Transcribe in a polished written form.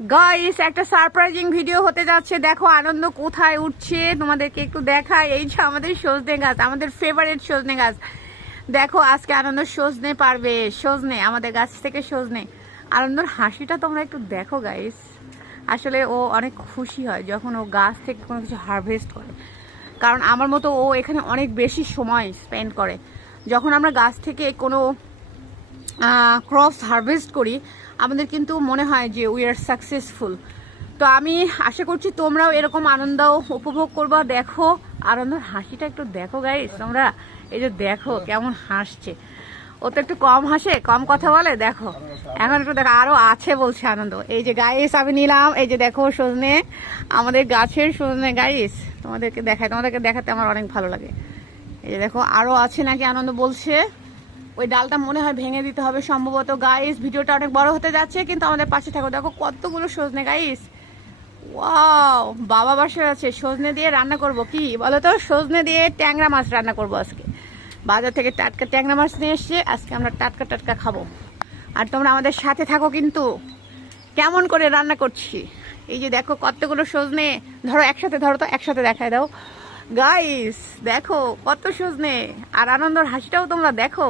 Guys একটা surprising video হতে যাচ্ছে। দেখো আনন্দ কোথায় উঠছে তোমাদেরকে একটু দেখাই। এই যে আমাদের সজনে গাছ, আমাদের ফেভারিট সজনে গাছ। দেখো আজকে আনন্দ সজনে পারবে, সজনে আমাদের গাছ থেকে সজনে। আনন্দর হাসিটা তোমরা একটু দেখো গাইস। আসলে ও অনেক খুশি হয় যখন ও গাছ থেকে কোনো কিছু হারভেস্ট করে, কারণ আমার মতো ও এখানে অনেক বেশি সময় স্পেন্ড করে। যখন আমরা গাছ থেকে কোনো ক্রপস হারভেস্ট করি আমাদের কিন্তু মনে হয় যে উই আর সাকসেসফুল। তো আমি আশা করছি তোমরাও এরকম আনন্দ উপভোগ করবা। দেখো আনন্দর হাসিটা একটু দেখো গাইস তোমরা। এই যে দেখো কেমন হাসছে। ও তো একটু কম হাসে, কম কথা বলে। দেখো এখন একটু দেখো, আরো আছে বলছে আনন্দ। এই যে গাইস আমি নিলাম, এই যে দেখো সজনে, আমাদের গাছের সজনে গাইস। তোমাদেরকে দেখাতে আমার অনেক ভালো লাগে। এই যে দেখো আরো আছে নাকি আনন্দ বলছে। ওই ডালটা মনে হয় ভেঙে দিতে হবে সম্ভবত। গাইস ভিডিওটা অনেক বড় হতে যাচ্ছে, কিন্তু আমাদের পাশে থাকো। দেখো কতগুলো সজনে গাইস। ওয়াও, বাবা বাসায় আছে। সজনে দিয়ে রান্না করব কি বলো তো? সজনে দিয়ে ট্যাংরা মাছ রান্না করব আজকে। বাজার থেকে টাটকা ট্যাংরা মাছ নিয়ে এসছে, আজকে আমরা টাটকা টাটকা খাবো। আর তোমরা আমাদের সাথে থাকো কিন্তু কেমন করে রান্না করছি। এই যে দেখো কতগুলো সজনে। ধরো একসাথে, ধরো তো একসাথে দেখায় দাও গাইস। দেখো কত সজনে। আর আনন্দর হাসিটাও তোমরা দেখো।